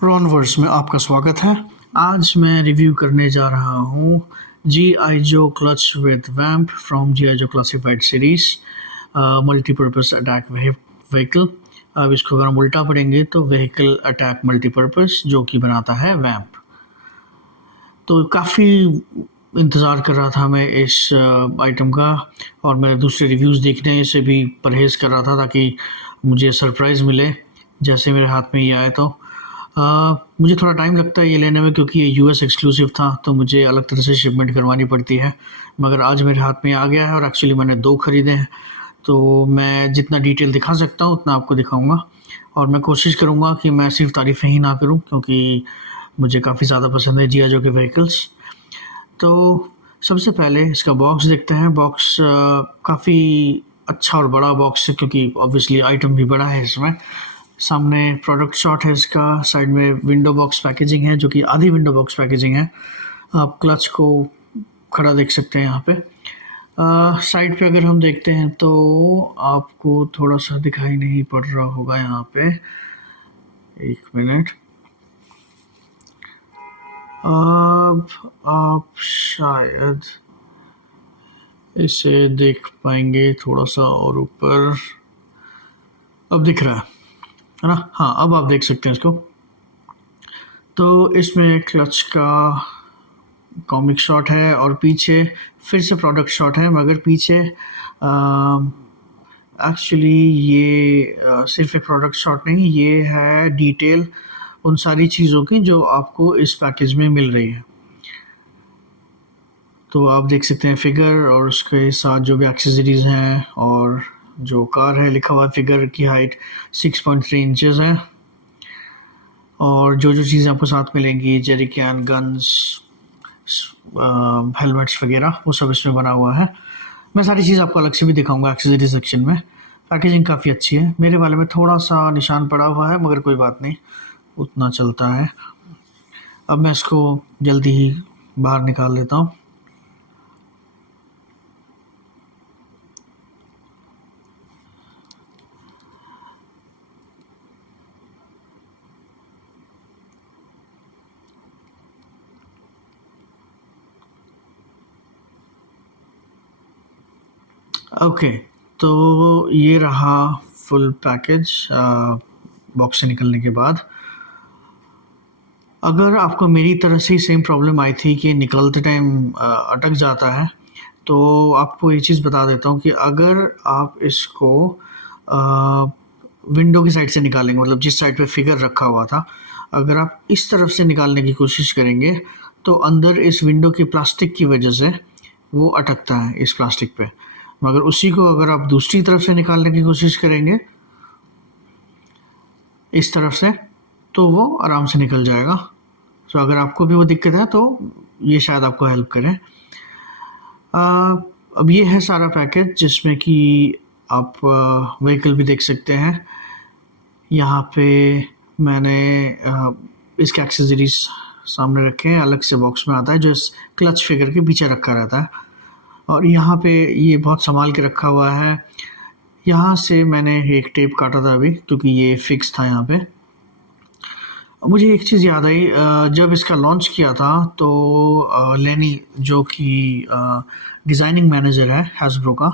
रॉनवर्स में आपका स्वागत है। आज मैं रिव्यू करने जा रहा हूँ जी आई जो क्लच विद वैम्प फ्रॉम जी आई जो classified series multipurpose attack vehicle. अब इसको अगर हम उल्टा पढ़ेंगे तो व्हीकल अटैक मल्टीपर्पज़ जो कि बनाता है वैम्प। तो काफ़ी इंतज़ार कर रहा था मैं इस आइटम का, और मैं दूसरे रिव्यूज़ देखने से भी परहेज़ कर रहा था ताकि मुझे सरप्राइज़ मिले जैसे मेरे हाथ में ये आए। तो मुझे थोड़ा टाइम लगता है ये लेने में, क्योंकि ये यूएस एक्सक्लूसिव था तो मुझे अलग तरह से शिपमेंट करवानी पड़ती है। मगर आज मेरे हाथ में आ गया है और एक्चुअली मैंने 2 खरीदे हैं, तो मैं जितना डिटेल दिखा सकता हूँ उतना आपको दिखाऊँगा। और मैं कोशिश करूँगा कि मैं सिर्फ़ तारीफ़ें ही ना करूँ, क्योंकि मुझे काफ़ी ज़्यादा पसंद है जी.आई. जो के व्हीकल्स। तो सबसे पहले इसका बॉक्स देखते हैं। बॉक्स काफ़ी अच्छा और बड़ा बॉक्स है, क्योंकि ऑब्वियसली आइटम भी बड़ा है इसमें। सामने प्रोडक्ट शॉट है इसका, साइड में विंडो बॉक्स पैकेजिंग है जो कि आधी विंडो बॉक्स पैकेजिंग है। आप क्लच को खड़ा देख सकते हैं यहाँ पे। साइड पे अगर हम देखते हैं तो आपको थोड़ा सा दिखाई नहीं पड़ रहा होगा यहाँ पे, 1 मिनट। अब आप शायद इसे देख पाएंगे थोड़ा सा और ऊपर। अब दिख रहा है ना? हाँ, अब आप देख सकते हैं इसको। तो इसमें क्लच का कॉमिक शॉट है और पीछे फिर से प्रोडक्ट शॉट है, मगर पीछे एक्चुअली ये सिर्फ एक प्रोडक्ट शॉट नहीं, ये है डिटेल उन सारी चीज़ों की जो आपको इस पैकेज में मिल रही है। तो आप देख सकते हैं फिगर और उसके साथ जो भी एक्सेसरीज़ हैं, और जो कार है लिखा हुआ फिगर की हाइट 6.3 इंचेस है। और जो चीज़ें आपको साथ मिलेंगी, जेरी कैन, गन्स, हेलमेट्स वगैरह, वो सब इसमें बना हुआ है। मैं सारी चीज़ आपको अलग से भी दिखाऊंगा एक्सेसरी सेक्शन में। पैकेजिंग काफ़ी अच्छी है। मेरे वाले में थोड़ा सा निशान पड़ा हुआ है, मगर कोई बात नहीं, उतना चलता है। अब मैं इसको जल्दी ही बाहर निकाल लेता हूँ। ओके, तो ये रहा फुल पैकेज बॉक्स से निकलने के बाद। अगर आपको मेरी तरह से ही सेम प्रॉब्लम आई थी कि निकलते टाइम अटक जाता है, तो आपको ये चीज़ बता देता हूँ कि अगर आप इसको विंडो की साइड से निकालेंगे, मतलब जिस साइड पे फिगर रखा हुआ था, अगर आप इस तरफ से निकालने की कोशिश करेंगे तो अंदर इस विंडो की प्लास्टिक की वजह से वो अटकता है इस प्लास्टिक पे। मगर उसी को अगर आप दूसरी तरफ से निकालने की कोशिश करेंगे इस तरफ से, तो वो आराम से निकल जाएगा। तो अगर आपको भी वो दिक्कत है तो ये शायद आपको हेल्प करें। अब ये है सारा पैकेज, जिसमें कि आप व्हीकल भी देख सकते हैं। यहाँ पे मैंने इसके एक्सेसरीज सामने रखे हैं, अलग से बॉक्स में आता है जो इस क्लच फिगर के पीछे रखा रहता है। और यहाँ पे ये बहुत संभाल के रखा हुआ है। यहाँ से मैंने एक टेप काटा था अभी, क्योंकि ये फिक्स था यहाँ पे। मुझे एक चीज़ याद आई, जब इसका लॉन्च किया था तो लेनी जो कि डिज़ाइनिंग मैनेजर है हैसब्रो का,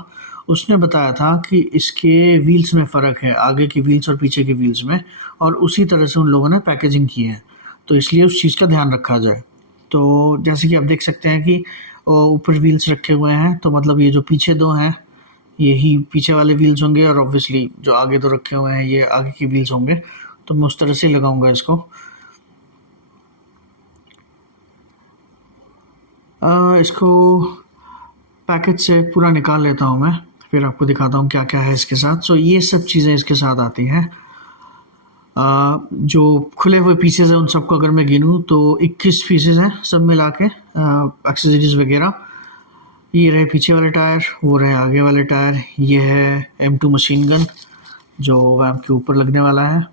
उसने बताया था कि इसके व्हील्स में फ़र्क है, आगे की व्हील्स और पीछे के व्हील्स में, और उसी तरह से उन लोगों ने पैकेजिंग की है, तो इसलिए उस चीज़ का ध्यान रखा जाए। तो जैसे कि आप देख सकते हैं कि ऊपर व्हील्स रखे हुए हैं, तो मतलब ये जो पीछे 2 हैं यही पीछे वाले व्हील्स होंगे, और ऑब्वियसली जो आगे 2 रखे हुए हैं ये आगे के व्हील्स होंगे। तो मैं उस तरह से लगाऊंगा इसको। इसको पैकेज से पूरा निकाल लेता हूँ मैं, फिर आपको दिखाता हूँ क्या क्या है इसके साथ। सो ये सब चीज़ें इसके साथ आती हैं। जो खुले हुए पीसेज हैं उन सबको अगर मैं गिनूँ तो 21 पीसेज हैं सब मिला के, एक्सेसरीज वगैरह। ये रहे पीछे वाले टायर, वो रहे आगे वाले टायर, ये है M2 मशीन गन जो वैम्प के ऊपर लगने वाला है,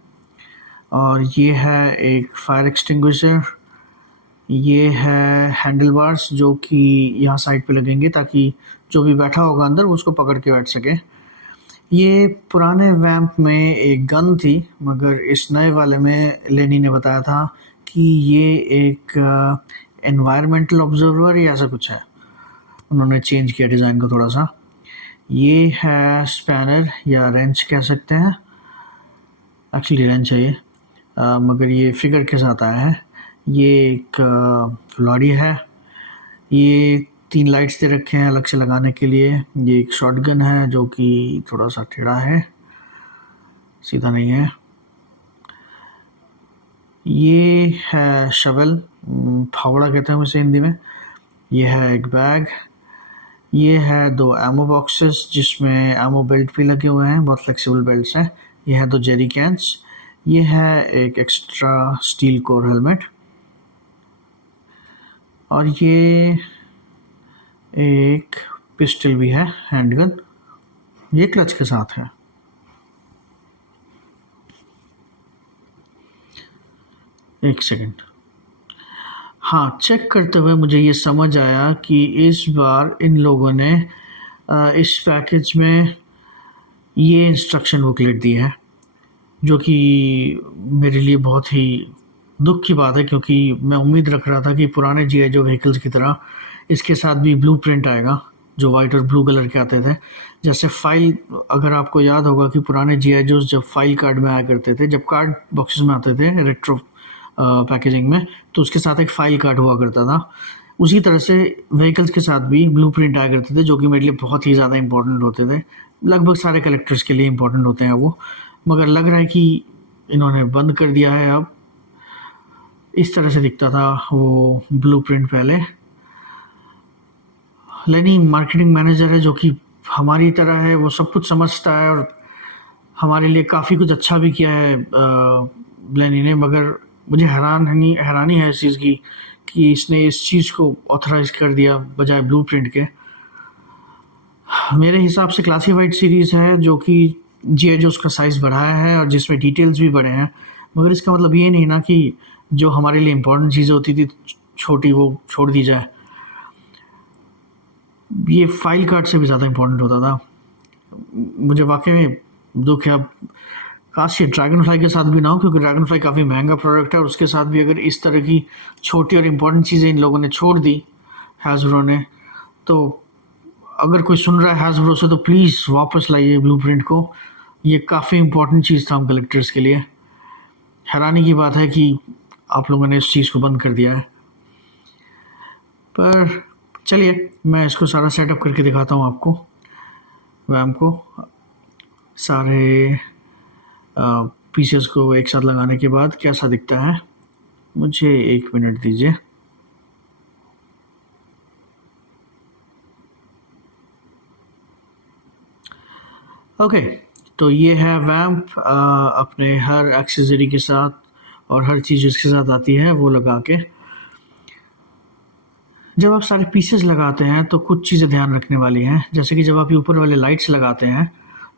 और ये है एक फायर एक्सटिंग्विशर, ये है हैंडल बार्स जो कि यहाँ साइड पे लगेंगे ताकि जो भी बैठा होगा अंदर वो उसको पकड़ के बैठ सके। ये पुराने वैम्प में एक गन थी, मगर इस नए वाले में लेनी ने बताया था कि ये एक एनवायरमेंटल ऑब्जर्वर या ऐसा कुछ है। उन्होंने चेंज किया डिज़ाइन को थोड़ा सा। ये है स्पैनर या रेंच कह सकते हैं, एक्चुअली रेंच है ये, मगर ये फिगर के साथ आया है। ये एक लॉरी है। ये 3 लाइट्स दे रखे हैं अलग से लगाने के लिए। ये एक शॉटगन है जो कि थोड़ा सा टेढ़ा है, सीधा नहीं है। ये है शवल, फावड़ा कहते हैं उसे हिंदी में। ये है एक बैग। ये है 2 एमो बॉक्सेस जिसमें एमो बेल्ट भी लगे हुए हैं, बहुत फ्लेक्सिबल बेल्ट्स हैं। ये है 2 जेरी कैंस। ये है एक एक्स्ट्रा स्टील कोर हेलमेट, और ये एक पिस्टल भी है, हैंडगन। ये क्लच के साथ है। एक सेकंड, हाँ, चेक करते हुए मुझे ये समझ आया कि इस बार इन लोगों ने इस पैकेज में ये इंस्ट्रक्शन बुकलेट दी है, जो कि मेरे लिए बहुत ही दुख की बात है, क्योंकि मैं उम्मीद रख रहा था कि पुराने जी आई जो व्हीकल्स की तरह इसके साथ भी ब्लूप्रिंट आएगा, जो वाइट और ब्लू कलर के आते थे। जैसे फाइल, अगर आपको याद होगा कि पुराने जी आई जोस जब फाइल कार्ड में आया करते थे, जब कार्ड बॉक्सेस में आते थे रेट्रो पैकेजिंग में, तो उसके साथ एक फाइल कार्ड हुआ करता था। उसी तरह से व्हीकल्स के साथ भी ब्लूप्रिंट आया करते थे, जो कि मेरे लिए बहुत ही ज़्यादा इंपॉर्टेंट होते थे। लगभग सारे कलेक्टर्स के लिए इंपॉर्टेंट होते हैं वो, मगर लग रहा है कि इन्होंने बंद कर दिया है अब। इस तरह से दिखता था वो ब्लूप्रिंट पहले। लेनी मार्केटिंग मैनेजर है जो कि हमारी तरह है, वो सब कुछ समझता है और हमारे लिए काफ़ी कुछ अच्छा भी किया है लेनी ने। मगर मुझे हैरानी है इस चीज़ की कि इसने इस चीज़ को ऑथराइज कर दिया बजाय ब्लूप्रिंट के। मेरे हिसाब से क्लासिफाइड सीरीज़ है जो कि जी जो उसका साइज़ बढ़ाया है और जिसमें डिटेल्स भी बढ़े हैं, मगर इसका मतलब ये नहीं ना कि जो हमारे लिए इम्पोर्टेंट चीज़ें होती थी छोटी, वो छोड़ दी जाए। ये फाइल कार्ड से भी ज़्यादा इम्पोर्टेंट होता था। मुझे वाकई में दुख है। अब काश ये ड्रैगन फ्लाई के साथ भी ना हो, क्योंकि ड्रैगन फ्लाई काफ़ी महंगा प्रोडक्ट है, और उसके साथ भी अगर इस तरह की छोटी और इम्पोर्टेंट चीज़ें इन लोगों ने छोड़ दी हैज़ब्रो ने, तो अगर कोई सुन रहा है हैज़ब्रो से, तो प्लीज़ वापस लाइए ब्लूप्रिंट को। ये काफ़ी इम्पोर्टेंट चीज़ था हम कलेक्टर्स के लिए। हैरानी की बात है कि आप लोगों ने इस चीज़ को बंद कर दिया है। पर चलिए, मैं इसको सारा सेटअप करके दिखाता हूँ आपको, वैम को। सारे पीसेस को एक साथ लगाने के बाद कैसा दिखता है। मुझे 1 मिनट दीजिए। ओके, तो ये है वैम्प अपने हर एक्सेसरी के साथ और हर चीज़ इसके साथ आती है वो लगा के। जब आप सारे पीसेस लगाते हैं तो कुछ चीज़ें ध्यान रखने वाली हैं, जैसे कि जब आप ये ऊपर वाले लाइट्स लगाते हैं,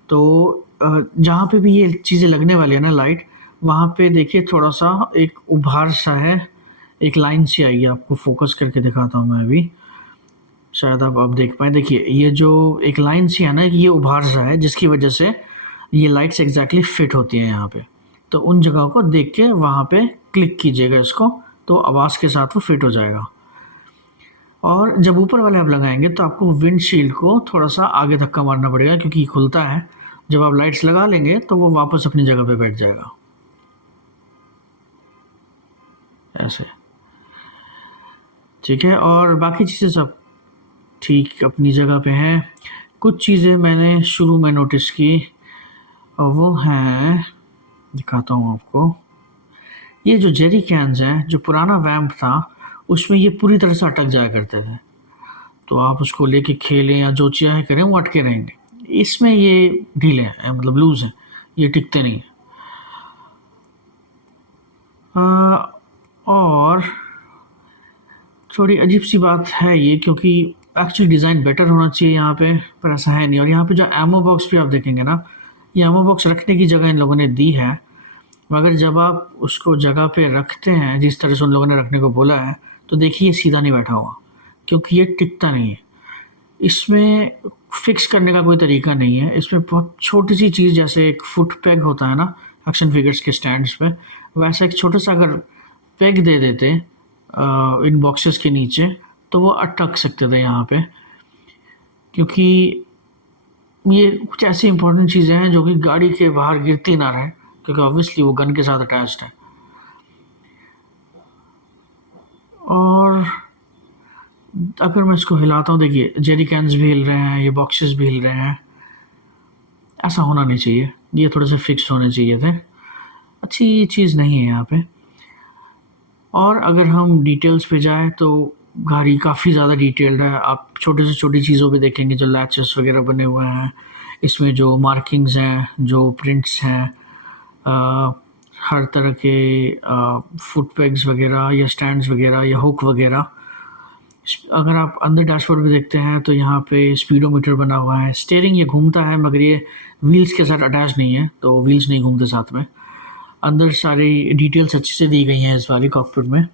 तो जहाँ पे भी ये चीज़ें लगने वाली है ना लाइट, वहाँ पे देखिए थोड़ा सा एक उभार सा है, एक लाइन सी आई है। आपको फोकस करके दिखाता हूँ मैं अभी, शायद आप अब देख पाएँ। देखिए ये जो एक लाइन सी है ना, ये उभार सा है, जिसकी वजह से ये लाइट्स एग्जैक्टली फिट होती हैं यहाँ पे। तो उन जगहों को देख के वहाँ पे क्लिक कीजिएगा इसको, तो आवाज़ के साथ वो फिट हो जाएगा। और जब ऊपर वाले आप लगाएंगे तो आपको विंडशील्ड को थोड़ा सा आगे धक्का मारना पड़ेगा, क्योंकि ये खुलता है। जब आप लाइट्स लगा लेंगे तो वो वापस अपनी जगह पे बैठ जाएगा, ऐसे। ठीक है, और बाकी चीज़ें सब ठीक अपनी जगह पे हैं। कुछ चीज़ें मैंने शुरू में नोटिस की, और वो हैं, दिखाता हूँ आपको। ये जो जेरी कैन्स हैं, जो पुराना वैम्प था उसमें ये पूरी तरह से अटक जाया करते थे, तो आप उसको लेके खेलें या जो चाहे करें वो अटके रहेंगे। इसमें ये ढीले हैं, मतलब लूज़ हैं, ये टिकते नहीं हैं। और थोड़ी अजीब सी बात है ये, क्योंकि एक्चुअली डिज़ाइन बेटर होना चाहिए यहाँ पे, पर ऐसा है नहीं। और यहाँ पे जो एमो बॉक्स भी आप देखेंगे ना, ये एमो बॉक्स रखने की जगह इन लोगों ने दी है, मगर जब आप उसको जगह पे रखते हैं जिस तरह से उन लोगों ने रखने को बोला है, तो देखिए ये सीधा नहीं बैठा हुआ, क्योंकि ये टिकता नहीं है। इसमें फिक्स करने का कोई तरीका नहीं है। इसमें बहुत छोटी सी चीज़, जैसे एक फुट पेग होता है ना एक्शन फिगर्स के स्टैंड्स पे, वैसा एक छोटा सा अगर पेग दे देते इन बॉक्सेस के नीचे, तो वो अटक सकते थे यहाँ पे। क्योंकि ये कुछ ऐसी इंपॉर्टेंट चीज़ें हैं जो कि गाड़ी के बाहर गिरती ना रहे, क्योंकि ऑब्वियसली वो गन के साथ अटैच्ड है। और अगर मैं इसको हिलाता हूँ, देखिए जेरी कैन्स भी हिल रहे हैं, ये बॉक्सेस भी हिल रहे हैं। ऐसा होना नहीं चाहिए, ये थोड़े से फिक्स होने चाहिए थे। अच्छी चीज़ नहीं है यहाँ पे। और अगर हम डिटेल्स पे जाएँ तो गाड़ी काफ़ी ज़्यादा डिटेल्ड है। आप छोटे से छोटी चीज़ों पे देखेंगे जो लैचेस वगैरह बने हुए हैं, इसमें जो मार्किंग्स हैं, जो प्रिंट्स हैं, हर तरह के फुट पेग्स वगैरह या स्टैंड्स वगैरह या हुक वगैरह। अगर आप अंदर डैशबोर्ड भी देखते हैं तो यहाँ पे स्पीडोमीटर बना हुआ है। स्टीयरिंग ये घूमता है मगर ये व्हील्स के साथ अटैच नहीं है, तो व्हील्स नहीं घूमते साथ में। अंदर सारी डिटेल्स अच्छे से दी गई हैं इस वाली कॉकपिट में।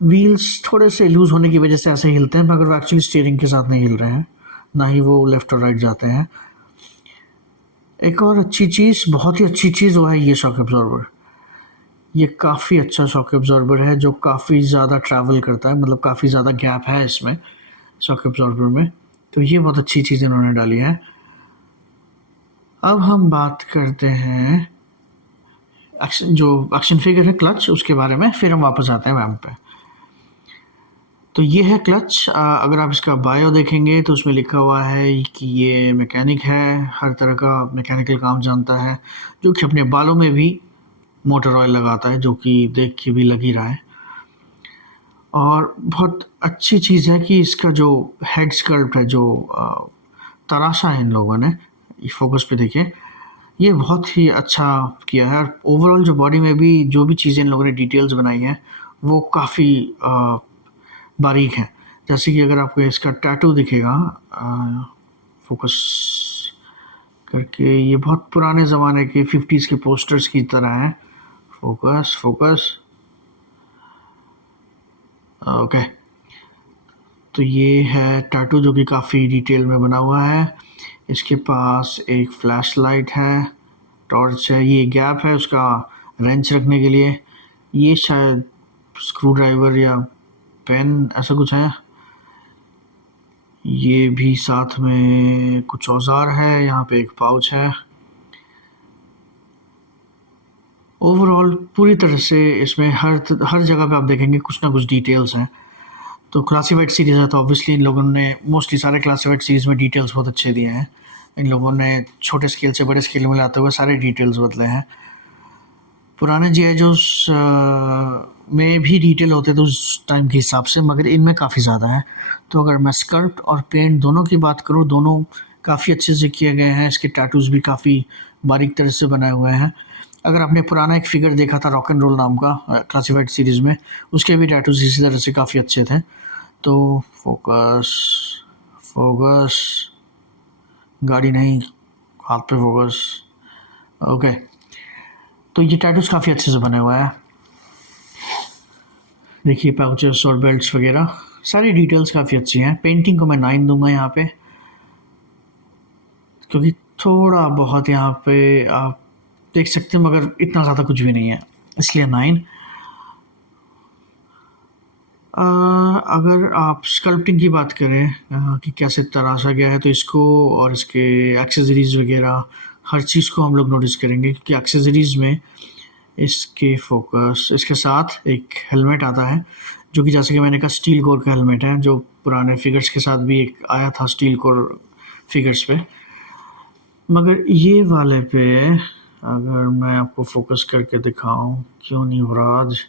व्हील्स थोड़े से लूज़ होने की वजह से ऐसे हिलते हैं, मगर वो एक्चुअली स्टीयरिंग के साथ नहीं हिल रहे हैं, ना ही वो लेफ़्ट और राइट जाते हैं। एक और अच्छी चीज़, बहुत ही अच्छी चीज़, वो है ये शॉक एब्ज़ॉर्बर। ये काफ़ी अच्छा शॉक एब्ज़ॉर्बर है जो काफ़ी ज़्यादा ट्रैवल करता है, मतलब काफ़ी ज़्यादा गैप है इसमें शॉक एब्ज़ॉर्बर में। तो ये बहुत अच्छी चीज़ इन्होंने डाली है। अब हम बात करते हैं एक्शन फिगर है क्लच, उसके बारे में, फिर हम वापस आते हैं वैम्प पे। तो ये है क्लच। अगर आप इसका बायो देखेंगे तो उसमें लिखा हुआ है कि ये मैकेनिक है, हर तरह का मैकेनिकल काम जानता है, जो कि अपने बालों में भी मोटर ऑयल लगाता है, जो कि देख के भी लग ही रहा है। और बहुत अच्छी चीज़ है कि इसका जो हेड स्कल्प्ट है, जो तराशा है इन लोगों ने, फोकस पे देखिए, ये बहुत ही अच्छा किया है। और ओवरऑल जो बॉडी में भी जो भी चीज़ें इन लोगों ने डिटेल्स बनाई हैं वो काफ़ी बारीक है। जैसे कि अगर आपको इसका टैटू दिखेगा फोकस करके, ये बहुत पुराने ज़माने के 50s के पोस्टर्स की तरह है। Focus focus, okay. तो ये है टैटू जो कि काफ़ी डिटेल में बना हुआ है। इसके पास एक फ्लैश लाइट है, टॉर्च है, ये गैप है उसका रेंच रखने के लिए, ये शायद स्क्रू ड्राइवर या पेन ऐसा कुछ है। ये भी साथ में कुछ औजार है, यहाँ पे एक पाउच है। ओवरऑल पूरी तरह से इसमें हर जगह पे आप देखेंगे कुछ ना कुछ डिटेल्स हैं। तो क्लासिफाइड सीरीज़ है तो ऑब्वियसली इन लोगों ने मोस्टली सारे क्लासिफाइड सीरीज़ में डिटेल्स बहुत अच्छे दिए हैं। इन लोगों ने छोटे स्केल से बड़े स्केल में लाते हुए सारे डिटेल्स बदले हैं। पुराने जी.आई. जोस में भी डिटेल होते थे उस टाइम के हिसाब से, मगर इनमें काफ़ी ज़्यादा है। तो अगर मैं स्कल्प्ट और पेंट दोनों की बात करूँ, दोनों काफ़ी अच्छे से किए गए हैं। इसके टैटूज़ भी काफ़ी बारीक तरह से बनाए हुए हैं। अगर आपने पुराना एक फिगर देखा था रॉक एंड रोल नाम का क्लासिफाइड सीरीज़ में, उसके भी टैटूज़ इसी तरह से काफ़ी अच्छे थे। तो फोकस फोकस, गाड़ी नहीं, हाथ पे फोकस, ओके। तो ये टैटूज़ काफ़ी अच्छे से बने हुए हैं। देखिए पाउचेस और बेल्ट्स वगैरह, सारी डिटेल्स काफ़ी अच्छी हैं। पेंटिंग को मैं 9 दूंगा यहाँ पे, क्योंकि थोड़ा बहुत यहाँ पे आप देख सकते हैं मगर इतना ज़्यादा कुछ भी नहीं है, इसलिए 9। अगर आप स्कल्पटिंग की बात करें कि कैसे तराशा गया है, तो इसको और इसके एक्सेसरीज़ वगैरह हर चीज़ को हम लोग नोटिस करेंगे, क्योंकि एक्सेसरीज़ में इसके फोकस, इसके साथ एक हेलमेट आता है, जो कि जैसे कि मैंने कहा स्टील कोर का हेलमेट है, जो पुराने फिगर्स के साथ भी एक आया था स्टील कोर फिगर्स पे। मगर ये वाले पे अगर मैं आपको फोकस करके दिखाऊं, क्यों नहीं हो रहा आज,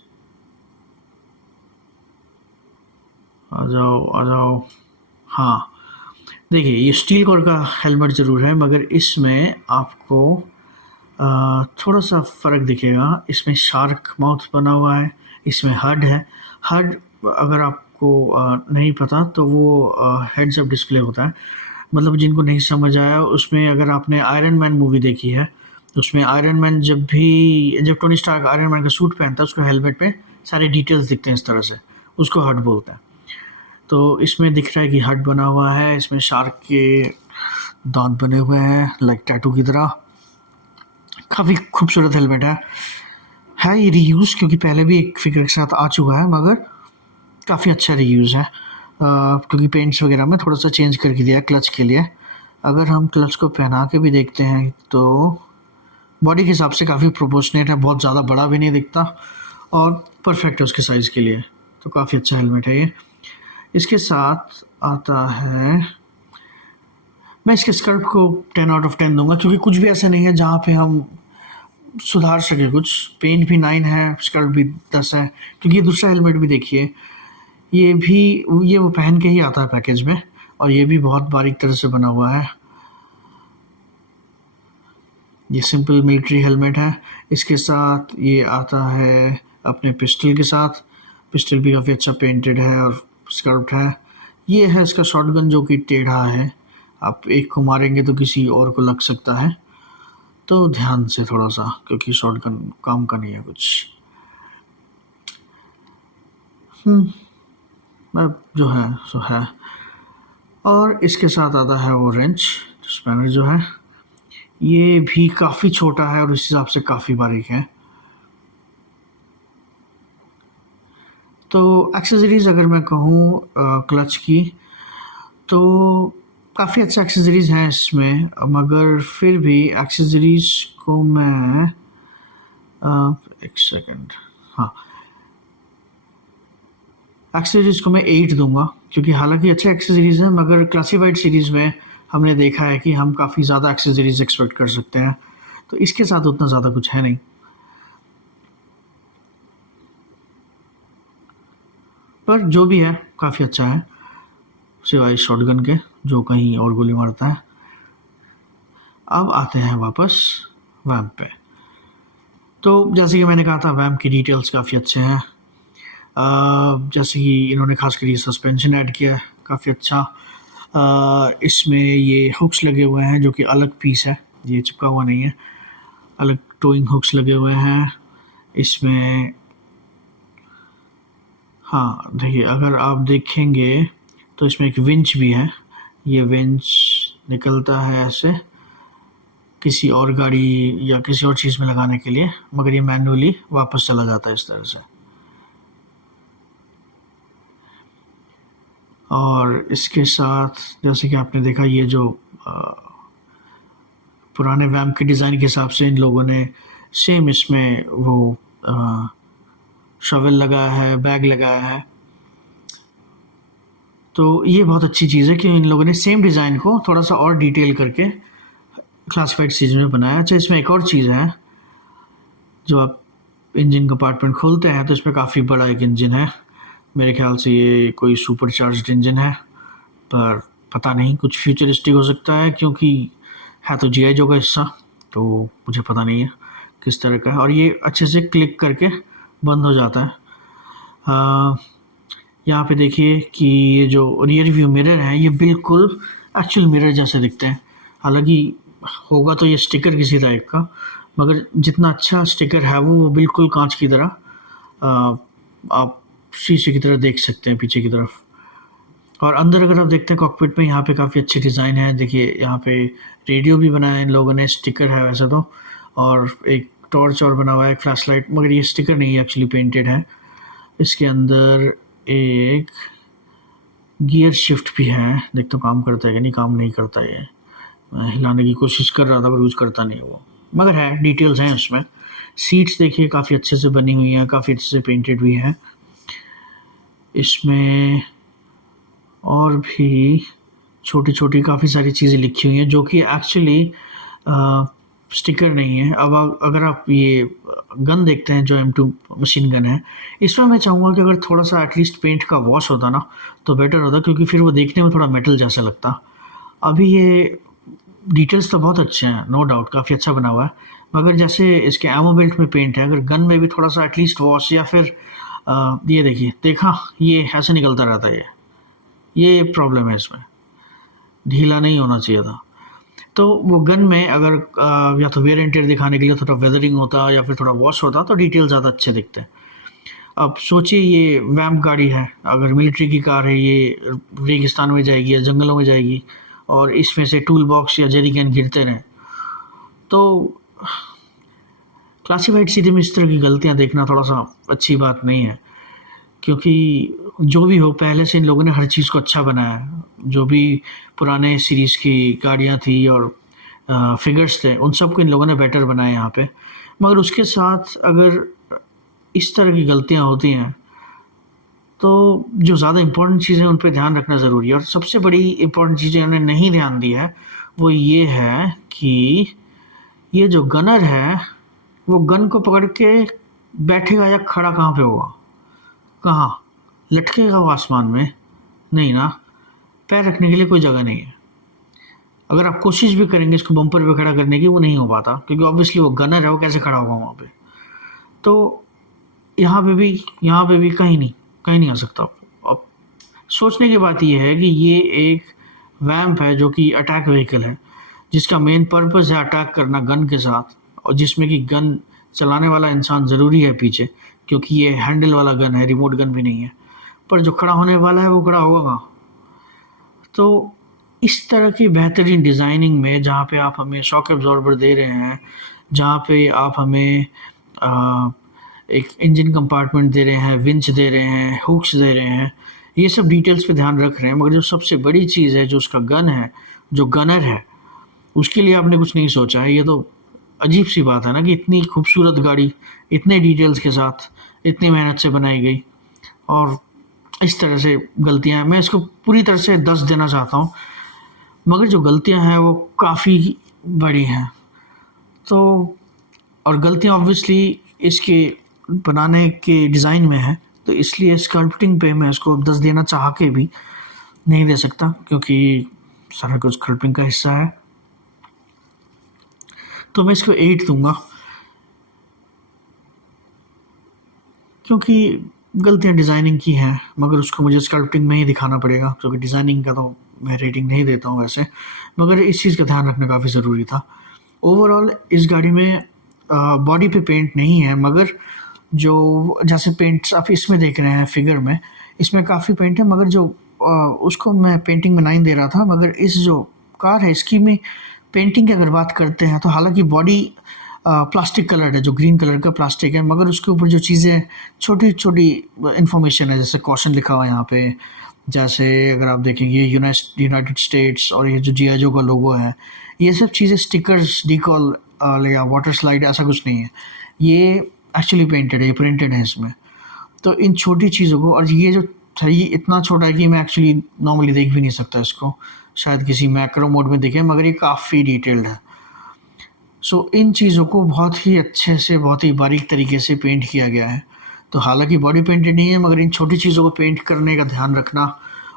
आ जाओ। हाँ, देखिए ये स्टील कोर का हेलमेट ज़रूर है, मगर इसमें आपको थोड़ा सा फ़र्क दिखेगा। इसमें शार्क माउथ बना हुआ है, इसमें हड है। हड अगर आपको नहीं पता तो वो हेड्स अप डिस्प्ले होता है। मतलब जिनको नहीं समझ आया, उसमें अगर आपने आयरन मैन मूवी देखी है, तो उसमें आयरन मैन जब टोनी स्टार्क आयरन मैन का सूट पहनता है, उसको हेलमेट पे सारे डिटेल्स दिखते हैं इस तरह से, उसको हड बोलते हैं। तो इसमें दिख रहा है कि हार्ट बना हुआ है, इसमें शार्क के दांत बने हुए हैं लाइक टैटू की तरह। काफ़ी खूबसूरत हेलमेट है ये रीयूज़, क्योंकि पहले भी एक फिगर के साथ आ चुका है, मगर काफ़ी अच्छा रीयूज़ है क्योंकि पेंट्स वगैरह में थोड़ा सा चेंज करके दिया है क्लच के लिए। अगर हम क्लच को पहना के भी देखते हैं तो बॉडी के हिसाब से काफ़ी प्रोपोर्शनेट है, बहुत ज़्यादा बड़ा भी नहीं दिखता और परफेक्ट है उसके साइज़ के लिए, तो काफ़ी अच्छा हेलमेट है ये। इसके साथ आता है, मैं इसके स्कर्ट को 10 आउट ऑफ 10 दूंगा, क्योंकि कुछ भी ऐसा नहीं है जहाँ पे हम सुधार सके कुछ। पेंट भी 9 है, स्कर्ट भी 10 है, क्योंकि ये दूसरा हेलमेट भी देखिए, ये वो पहन के ही आता है पैकेज में, और ये भी बहुत बारीक तरह से बना हुआ है। ये सिंपल मिलिट्री हेलमेट है। इसके साथ ये आता है अपने पिस्टल के साथ, पिस्टल भी काफ़ी अच्छा पेंटेड है और स्कर्ट है। ये है इसका शॉटगन जो कि टेढ़ा है, आप एक को मारेंगे तो किसी और को लग सकता है, तो ध्यान से थोड़ा सा, क्योंकि शॉटगन काम का नहीं है कुछ। जो है सो है। और इसके साथ आता है वो रेंच स्पैनर जो है, ये भी काफ़ी छोटा है और उस हिसाब से काफ़ी बारीक है। तो एक्सेसरीज़ अगर मैं कहूँ क्लच की, तो काफ़ी अच्छा एक्सेसरीज़ हैं इसमें, मगर फिर भी एक्सेसरीज़ को मैं एक सेकंड, हाँ, एक्सेसरीज़ को मैं 8 दूंगा, क्योंकि हालांकि अच्छे एक्सेसरीज़ हैं, मगर क्लासिफाइड सीरीज़ में हमने देखा है कि हम काफ़ी ज़्यादा एक्सेसरीज़ एक्सपेक्ट कर सकते हैं, तो इसके साथ उतना ज़्यादा कुछ है नहीं। पर जो भी है काफ़ी अच्छा है, सिवाय शॉटगन के जो कहीं और गोली मारता है। अब आते हैं वापस वैम्प पे। तो जैसे कि मैंने कहा था, वैम्प की डिटेल्स काफ़ी अच्छे हैं। जैसे कि इन्होंने खासकर ये सस्पेंशन ऐड किया है, काफ़ी अच्छा। इसमें ये हुक्स लगे हुए हैं जो कि अलग पीस है, ये चिपका हुआ नहीं है, अलग टोइंग हुक्स लगे हुए हैं इसमें। हाँ देखिए, अगर आप देखेंगे तो इसमें एक विंच भी है, ये विंच निकलता है ऐसे किसी और गाड़ी या किसी और चीज़ में लगाने के लिए, मगर ये मैन्युअली वापस चला जाता है इस तरह से। और इसके साथ जैसे कि आपने देखा, ये जो पुराने वैम्प के डिज़ाइन के हिसाब से इन लोगों ने सेम इसमें वो शॉवेल लगाया है, बैग लगाया है, तो ये बहुत अच्छी चीज़ है कि इन लोगों ने सेम डिज़ाइन को थोड़ा सा और डिटेल करके क्लासिफाइड सीरीज में बनाया। अच्छा, इसमें एक और चीज़ है, जो आप इंजन कंपार्टमेंट खोलते हैं तो इसमें काफ़ी बड़ा एक इंजन है, मेरे ख्याल से ये कोई सुपर चार्ज्ड इंजन है, पर पता नहीं, कुछ फ्यूचरिस्टिक हो सकता है, क्योंकि है तो जी आई जो का हिस्सा, तो मुझे पता नहीं है किस तरह का है। और ये अच्छे से क्लिक करके बंद हो जाता है। यहाँ पे देखिए कि ये जो रियर व्यू मिरर हैं, ये बिल्कुल एक्चुअल मिरर जैसे दिखते हैं। हालांकि होगा तो ये स्टिकर किसी टाइप का, मगर जितना अच्छा स्टिकर है वो बिल्कुल कांच की तरह, आप शीशे की तरह देख सकते हैं पीछे की तरफ। और अंदर अगर आप देखते हैं कॉकपिट में, यहाँ पे काफ़ी अच्छे डिज़ाइन है। देखिए यहाँ पे रेडियो भी बनाया है इन लोगों ने, स्टिकर है वैसे तो, और एक टॉर्च और बना हुआ है, फ्लैश लाइट, मगर ये स्टिकर नहीं है, एक्चुअली पेंटेड है। इसके अंदर एक गियर शिफ्ट भी है, देखते काम करता है कि नहीं, काम नहीं करता है, मैं हिलाने की कोशिश कर रहा था पर यूज़ करता नहीं है वो, मगर है, डिटेल्स हैं उसमें। सीट्स देखिए काफ़ी अच्छे से बनी हुई हैं, काफ़ी अच्छे से पेंटेड भी हैं। इसमें और भी छोटी छोटी काफ़ी सारी चीज़ें लिखी हुई हैं जो कि एक्चुअली स्टिकर नहीं है। अब अगर आप ये गन देखते हैं जो M2 मशीन गन है, इसमें मैं चाहूँगा कि अगर थोड़ा सा एटलीस्ट पेंट का वॉश होता ना तो बेटर होता, क्योंकि फिर वो देखने में थोड़ा मेटल जैसा लगता। अभी ये डिटेल्स तो बहुत अच्छे हैं, नो डाउट काफ़ी अच्छा बना हुआ है, मगर जैसे इसके एमो बेल्ट में पेंट है, अगर गन में भी थोड़ा सा एटलीस्ट वॉश, या फिर ये देखिए, देखा ये ऐसे निकलता रहता है, ये प्रॉब्लम है इसमें, ढीला नहीं होना चाहिए था। तो वो गन में अगर या तो वेयर एंड टेयर दिखाने के लिए थोड़ा वेदरिंग होता या फिर थोड़ा वॉश होता तो डिटेल ज़्यादा अच्छे दिखते हैं। अब सोचिए ये वैम्प गाड़ी है, अगर मिलिट्री की कार है, ये रेगिस्तान में जाएगी या जंगलों में जाएगी और इसमें से टूल बॉक्स या जेरी कैन गिरते रहें, तो क्लासिफाइड सिटी में इस तरह की गलतियाँ देखना थोड़ा-सा अच्छी बात नहीं है। क्योंकि जो भी हो, पहले से इन लोगों ने हर चीज़ को अच्छा बनाया है। जो भी पुराने सीरीज़ की गाड़ियाँ थी और फिगर्स थे, उन सबको इन लोगों ने बेटर बनाया यहाँ पे। मगर उसके साथ अगर इस तरह की गलतियाँ होती हैं, तो जो ज़्यादा इम्पोर्टेंट चीज़ें हैं, उन पे ध्यान रखना ज़रूरी है। और सबसे बड़ी इम्पोर्टेंट चीज़ें इन्होंने नहीं ध्यान दी है, वो ये है कि ये जो गनर है, वो गन को पकड़ के बैठेगा या खड़ा कहाँ पे होगा? कहाँ? लटकेगा वो आसमान में? नहीं ना, पैर रखने के लिए कोई जगह नहीं है। अगर आप कोशिश भी करेंगे इसको बम्पर पे खड़ा करने की, वो नहीं हो पाता, क्योंकि ऑब्वियसली वो गनर है, वो कैसे खड़ा होगा वहाँ पे? तो यहाँ पे भी कहीं नहीं आ सकता। अब सोचने की बात ये है कि ये एक वैम्प है जो कि अटैक व्हीकल है, जिसका मेन पर्पज़ है अटैक करना गन के साथ, और जिसमें कि गन चलाने वाला इंसान ज़रूरी है पीछे, क्योंकि ये हैंडल वाला गन है, रिमोट गन भी नहीं है। पर जो खड़ा होने वाला है, वो खड़ा होगा कहाँ? तो इस तरह की बेहतरीन डिज़ाइनिंग में, जहाँ पे आप हमें शॉक एब्ज़ॉर्बर दे रहे हैं, जहाँ पे आप हमें एक इंजन कंपार्टमेंट दे रहे हैं, विंच दे रहे हैं, हुक्स दे रहे हैं, ये सब डिटेल्स पे ध्यान रख रहे हैं, मगर जो सबसे बड़ी चीज़ है, जो उसका गन है, जो गनर है, उसके लिए आपने कुछ नहीं सोचा है। ये तो अजीब सी बात है ना कि इतनी खूबसूरत गाड़ी, इतने डिटेल्स के साथ, इतनी मेहनत से बनाई गई, और इस तरह से गलतियाँ हैं। मैं इसको पूरी तरह से 10 देना चाहता हूँ, मगर जो गलतियाँ हैं वो काफ़ी बड़ी हैं। तो और गलतियाँ ऑब्वियसली इसके बनाने के डिज़ाइन में है, तो इसलिए स्कल्पटिंग पे मैं इसको 10 देना चाह के भी नहीं दे सकता, क्योंकि सारा कुछ स्कल्पटिंग का हिस्सा है। तो मैं इसको 8 दूँगा, क्योंकि गलतियाँ डिज़ाइनिंग की हैं, मगर उसको मुझे स्कल्पटिंग में ही दिखाना पड़ेगा, क्योंकि डिज़ाइनिंग का तो मैं रेटिंग नहीं देता हूँ वैसे, मगर इस चीज़ का ध्यान रखना काफ़ी ज़रूरी था। ओवरऑल इस गाड़ी में बॉडी पे पेंट नहीं है, मगर जो जैसे पेंट्स आप इसमें देख रहे हैं फिगर में, इसमें काफ़ी पेंट है, मगर जो उसको मैं पेंटिंग में 9 दे रहा था, मगर इस जो कार है, इसकी में पेंटिंग की अगर बात करते हैं, तो हालांकि बॉडी प्लास्टिक कलर्ड है, जो ग्रीन कलर का प्लास्टिक है, मगर उसके ऊपर जो चीज़ें छोटी छोटी इन्फॉर्मेशन है, जैसे कॉशन लिखा हुआ है यहाँ पे, जैसे अगर आप देखेंगे यूनाइटेड स्टेट्स, और ये जो जी.आई. जो का लोगो है, ये सब चीज़ें स्टिकर्स, डीकॉल या वाटर स्लाइड, ऐसा कुछ नहीं है। ये एक्चुअली पेंटेड है, ये प्रिंटेड है इसमें। तो इन छोटी चीज़ों को, और ये जो था, ये इतना छोटा है कि मैं एक्चुअली नॉर्मली देख भी नहीं सकता इसको, शायद किसी मैक्रो मोड में दिखे, मगर ये काफ़ी डिटेल्ड है। सो इन चीज़ों को बहुत ही अच्छे से, बहुत ही बारीक तरीके से पेंट किया गया है। तो हालांकि बॉडी पेंटेड नहीं है, मगर इन छोटी चीज़ों को पेंट करने का ध्यान रखना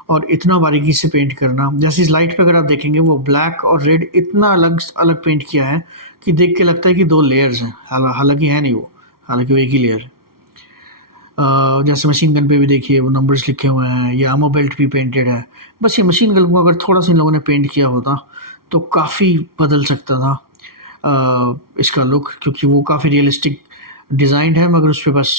और इतना बारीकी से पेंट करना, जैसे इस लाइट पे अगर आप देखेंगे, वो ब्लैक और रेड इतना अलग अलग पेंट किया है कि देख के लगता है कि 2 लेयर्स हैं, हालांकि है नहीं वो, हालांकि वो एक ही लेयर है। जैसे मशीन गन पे भी देखिए, वो नंबर्स लिखे हुए हैं, ये आर्मर बेल्ट भी पेंटेड है। बस ये मशीन गन को अगर थोड़ा सा इन लोगों ने पेंट किया होता, तो काफ़ी बदल सकता था इसका लुक, क्योंकि वो काफ़ी रियलिस्टिक डिज़ाइन है, मगर उस पर बस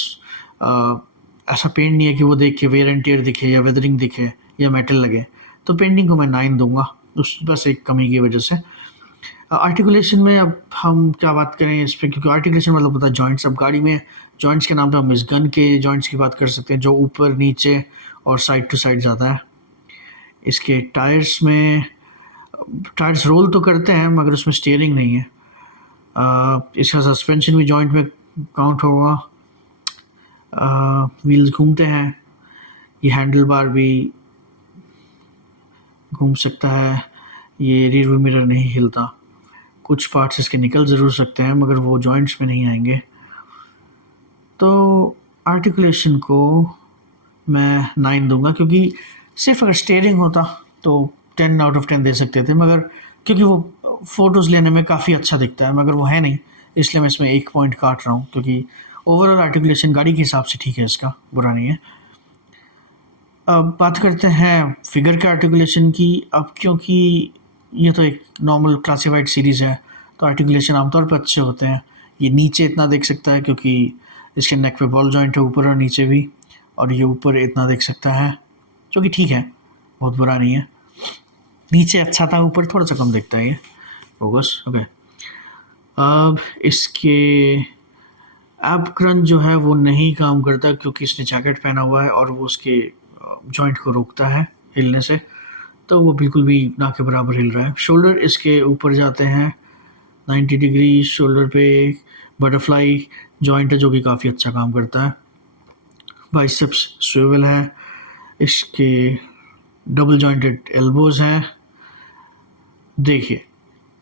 ऐसा पेंट नहीं है कि वो देख के वेयर एंड टियर दिखे, या वेदरिंग दिखे, या मेटल लगे। तो पेंटिंग को मैं 9 दूंगा, उस बस एक कमी की वजह से। आर्टिकुलेशन में अब हम क्या बात करें इस पर, क्योंकि आर्टिकुलेशन मतलब होता है जॉइंट्स। अब गाड़ी में जॉइंट्स के नाम पे हम इस गन के जॉइंट्स की बात कर सकते हैं, जो ऊपर, नीचे और साइड टू साइड जाता है। इसके टायर्स में, टायर्स रोल तो करते हैं, मगर उसमें स्टीयरिंग नहीं है। इसका सस्पेंशन भी जॉइंट में काउंट होगा। व्हील्स घूमते हैं, ये हैंडल बार भी घूम सकता है, ये रियर व्यू मिरर नहीं हिलता। कुछ पार्ट्स इसके निकल ज़रूर सकते हैं, मगर वो जॉइंट्स में नहीं आएंगे। तो आर्टिकुलेशन को मैं 9 दूंगा, क्योंकि सिर्फ अगर स्टीयरिंग होता तो 10 आउट ऑफ 10 दे सकते थे, मगर क्योंकि वो फ़ोटोज़ लेने में काफ़ी अच्छा दिखता है, मगर वो है नहीं, इसलिए मैं इसमें 1 पॉइंट काट रहा हूँ, क्योंकि ओवरऑल आर्टिकुलेशन गाड़ी के हिसाब से ठीक है, इसका बुरा नहीं है। अब बात करते हैं फिगर के आर्टिकुलेशन की। अब क्योंकि ये तो एक नॉर्मल क्लासिफाइड सीरीज़ है, तो आर्टिकुलेशन आमतौर पर अच्छे होते हैं। ये नीचे इतना देख सकता है, क्योंकि इसके नेक पे बॉल जॉइंट है ऊपर और नीचे भी, और ये ऊपर इतना देख सकता है, जो कि ठीक है, बहुत बुरा नहीं है। नीचे अच्छा था, ऊपर थोड़ा सा कम दिखता है ये फोकस। ओके, अब इसके एब क्रंच जो है वो नहीं काम करता क्योंकि इसने जैकेट पहना हुआ है और वो उसके जॉइंट को रोकता है हिलने से, तो वो बिल्कुल भी ना के बराबर हिल रहा है। शोल्डर इसके ऊपर जाते हैं 90 डिग्री, शोल्डर पे बटरफ्लाई जॉइंट है जो कि काफ़ी अच्छा काम करता है। बाइसेप्स स्विवल है, इसके डबल जॉइंटेड एल्बोज हैं। देखिए,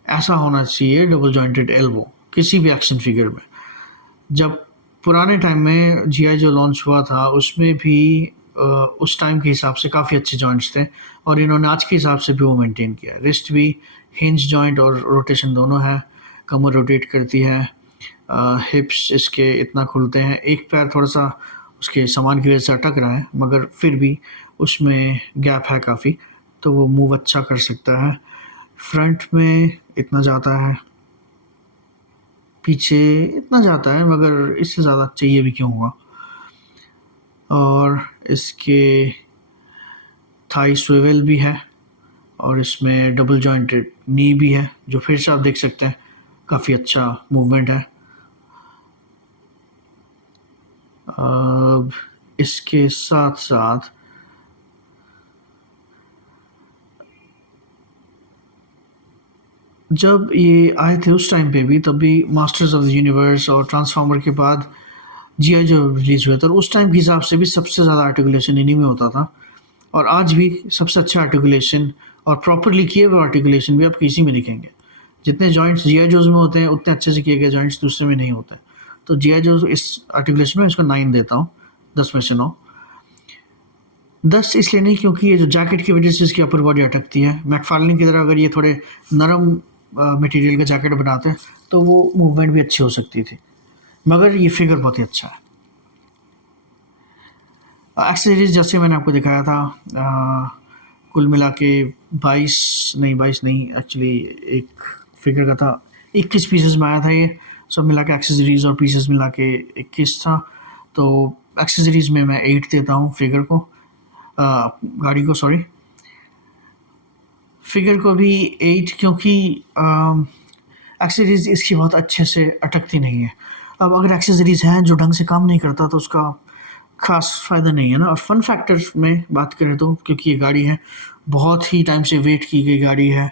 ऐसा होना चाहिए डबल जॉइंटेड एल्बो किसी भी एक्शन फिगर में। जब पुराने टाइम में जीआई जो लॉन्च हुआ था उसमें भी उस टाइम के हिसाब से काफ़ी अच्छे जॉइंट्स थे, और इन्होंने आज के हिसाब से भी वो मेंटेन किया। रिस्ट भी हिंज जॉइंट और रोटेशन दोनों है, कमर रोटेट करती है, हिप्स इसके इतना खुलते हैं, एक पैर थोड़ा सा उसके सामान की वजह से अटक रहा है मगर फिर भी उसमें गैप है काफ़ी, तो वो मूव अच्छा कर सकता है। फ्रंट में इतना जाता है, पीछे इतना जाता है, मगर इससे ज़्यादा चाहिए भी क्यों होगा। और इसके थाई स्विवेल भी है, और इसमें डबल जॉइंटेड नी भी है, जो फिर से आप देख सकते हैं काफ़ी अच्छा मूवमेंट है। अब इसके साथ साथ जब ये आए थे उस टाइम पे भी, तब भी मास्टर्स ऑफ द यूनिवर्स और ट्रांसफॉर्मर के बाद जीआई जो रिलीज हुए थे, उस टाइम के हिसाब से भी सबसे ज़्यादा आर्टिकुलेशन इन्हीं में होता था, और आज भी सबसे अच्छा आर्टिकुलेशन और प्रॉपरली किए हुए आर्टिकुलेशन भी आप किसी में दिखेंगे। जितने जॉइंट्स जीआई जोज में होते हैं उतने अच्छे से किए गए जॉइंट्स दूसरे में नहीं होते हैं। तो जीआई जोज इस आर्टिकुलेशन में इसको 9 देता हूँ, 10 में से 9। 10 इसलिए नहीं क्योंकि ये जो जैकेट की वजह से इसकी अपर बॉडी अटकती है। मैकफार्लेन की तरह अगर ये थोड़े नरम मटेरियल का जैकेट बनाते हैं तो वो मूवमेंट भी अच्छी हो सकती थी, मगर ये फिगर बहुत ही अच्छा है। एक्सेसरीज जैसे मैंने आपको दिखाया था, कुल मिला के 22 नहीं, एक्चुअली एक फिगर का था, 21 पीसेस में आया था ये। सब मिला के एक्सेसरीज और पीसेस मिला के 21 था। तो एक्सेसरीज में मैं 8 देता हूँ फिगर को, गाड़ी को, सॉरी, फिगर को भी 8, क्योंकि एक्सेसरीज इसकी बहुत अच्छे से अटकती नहीं है। अब अगर एक्सेसरीज हैं जो ढंग से काम नहीं करता तो उसका खास फ़ायदा नहीं है ना। और फन फैक्टर में बात करें तो, क्योंकि ये गाड़ी है बहुत ही टाइम से वेट की गई गाड़ी है,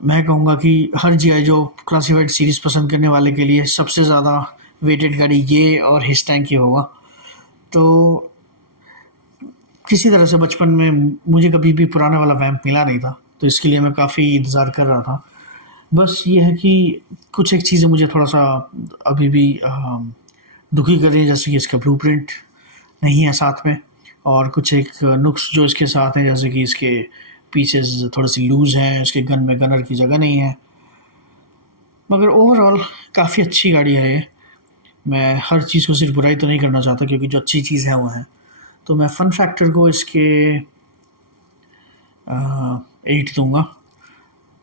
मैं कहूँगा कि हर जीआई जो क्लासिफाइड सीरीज़ पसंद करने वाले के लिए सबसे ज़्यादा वेटेड गाड़ी ये और हिस टैंक ही होगा। तो किसी तरह से बचपन में मुझे कभी भी पुराना वाला वैम्प मिला नहीं था, तो इसके लिए मैं काफ़ी इंतज़ार कर रहा था। बस ये है कि कुछ एक चीज़ें मुझे थोड़ा सा अभी भी दुखी कर रही है, जैसे कि इसका ब्लूप्रिंट नहीं है साथ में, और कुछ एक नुक्स जो इसके साथ हैं, जैसे कि इसके पीछे थोड़ी सी लूज़ हैं, इसके गन में गनर की जगह नहीं है। मगर ओवरऑल काफ़ी अच्छी गाड़ी है ये। मैं हर चीज़ को सिर्फ बुराई तो नहीं करना चाहता, क्योंकि जो अच्छी चीज़ है वो है। तो मैं फ़न फैक्टर को इसके 8 दूंगा,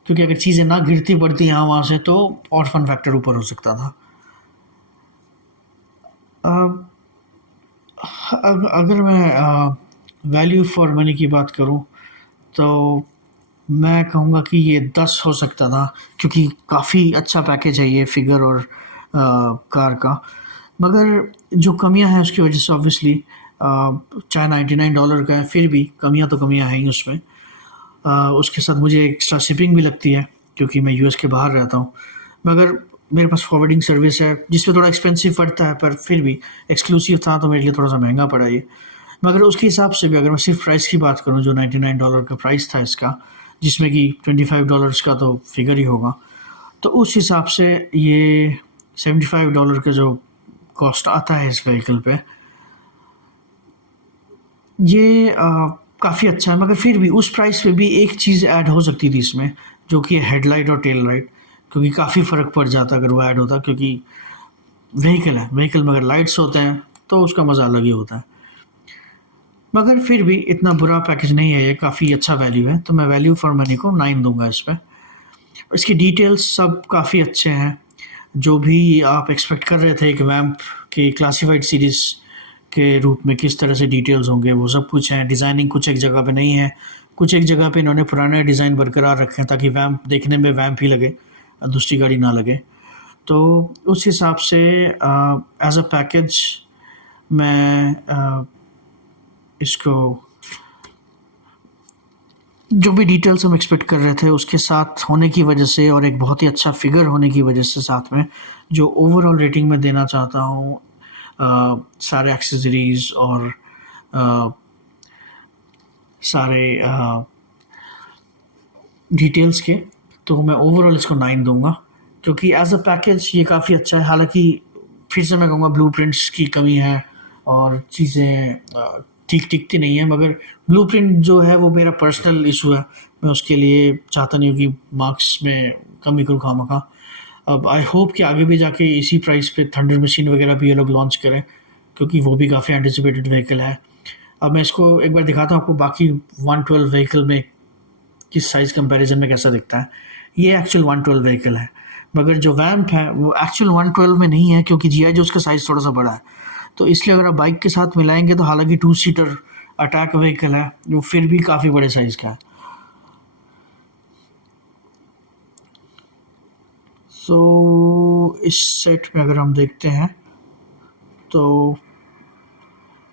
क्योंकि अगर चीज़ें ना गिरती पड़ती यहाँ वहाँ से तो और फ़न फैक्टर ऊपर हो सकता था। अगर मैं वैल्यू फॉर मनी की बात करूँ तो मैं कहूँगा कि ये 10 हो सकता था, क्योंकि काफ़ी अच्छा पैकेज है ये फिगर और कार का। मगर जो कमियां हैं उसकी वजह से ऑब्वियसली, चाहे $99 का है, फिर भी कमियां तो कमियां हैं ही उसमें। उसके साथ मुझे एक्स्ट्रा शिपिंग भी लगती है क्योंकि मैं यूएस के बाहर रहता हूँ, मगर मेरे पास फॉरवर्डिंग सर्विस है जिसमें थोड़ा एक्सपेंसिव पड़ता है, पर फिर भी एक्सक्लूसिव था तो मेरे लिए थोड़ा सा महंगा पड़ा ये। मगर उसके हिसाब से भी अगर मैं सिर्फ प्राइस की बात करूँ, जो $99 का प्राइस था इसका, जिसमें कि $25 का तो फिगर ही होगा, तो उस हिसाब से ये $75 का जो कॉस्ट आता है इस व्हीकल पे, ये काफ़ी अच्छा है। मगर फिर भी उस प्राइस पे भी एक चीज़ ऐड हो सकती थी इसमें, जो कि हेडलाइट और टेल लाइट, क्योंकि काफ़ी फ़र्क पड़ जाता अगर वो ऐड होता, क्योंकि व्हीकल है, व्हीकल में अगर लाइट्स होते हैं तो उसका मज़ा अलग ही होता है। मगर फिर भी इतना बुरा पैकेज नहीं है ये, काफ़ी अच्छा वैल्यू है, तो मैं वैल्यू फॉर मनी को 9 दूंगा इस पर। इसकी डिटेल्स सब काफ़ी अच्छे हैं, जो भी आप एक्सपेक्ट कर रहे थे एक वैम्प के क्लासिफाइड सीरीज़ के रूप में किस तरह से डिटेल्स होंगे वो सब कुछ हैं। डिज़ाइनिंग कुछ एक जगह पे नहीं है, कुछ एक जगह पे इन्होंने पुराने डिज़ाइन बरकरार रखे हैं ताकि वैम्प देखने में वैम्प ही लगे, दूसरी गाड़ी ना लगे। तो उस हिसाब से एज अ पैकेज मैं इसको जो भी डिटेल्स हम एक्सपेक्ट कर रहे थे उसके साथ होने की वजह से और एक बहुत ही अच्छा फिगर होने की वजह से साथ में जो ओवरऑल रेटिंग मैं देना चाहता हूँ सारे एक्सेसरीज और सारे डिटेल्स के, तो मैं ओवरऑल इसको 9 दूंगा क्योंकि एज अ पैकेज ये काफ़ी अच्छा है। हालांकि फिर से मैं कहूँगा ब्लूप्रिंट्स की कमी है और चीज़ें ठीक टिकती नहीं है, मगर ब्लूप्रिंट जो है वो मेरा पर्सनल इशू है, मैं उसके लिए चाहता नहीं हूँ कि मार्क्स में कमी करूँ खामखा। अब आई होप कि आगे भी जाके इसी प्राइस पे थंडर मशीन वगैरह भी ये लोग लॉन्च करें क्योंकि वो भी काफ़ी एंटिसिपेटेड व्हीकल है। अब मैं इसको एक बार दिखाता हूँ आपको बाकी 112 व्हीकल में किस साइज़ कंपैरिजन में कैसा दिखता है। ये एक्चुअल 112 व्हीकल है, मगर जो वैम्प है वो एक्चुअल 112 में नहीं है क्योंकि जी आई जो उसका साइज़ थोड़ा सा बड़ा है। तो इसलिए अगर आप बाइक के साथ मिलाएंगे तो हालांकि 2 सीटर अटैक व्हीकल है वो फिर भी काफ़ी बड़े साइज़ का है। इस सेट में अगर हम देखते हैं तो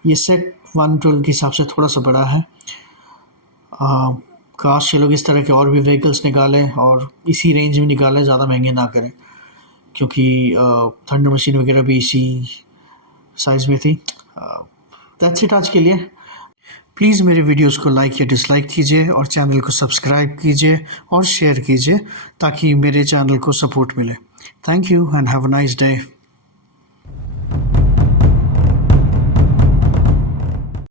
ये सेट 112 के हिसाब से थोड़ा सा बड़ा है। काश ये लोग इस तरह के और भी व्हीकल्स निकालें और इसी रेंज में निकालें, ज़्यादा महंगे ना करें क्योंकि थंडर मशीन वगैरह भी इसी साइज़ में थी। दैट्स इट आज के लिए। प्लीज़ मेरे वीडियोस को लाइक या डिसलाइक कीजिए और चैनल को सब्सक्राइब कीजिए और शेयर कीजिए ताकि मेरे चैनल को सपोर्ट मिले। Thank you and have a nice day.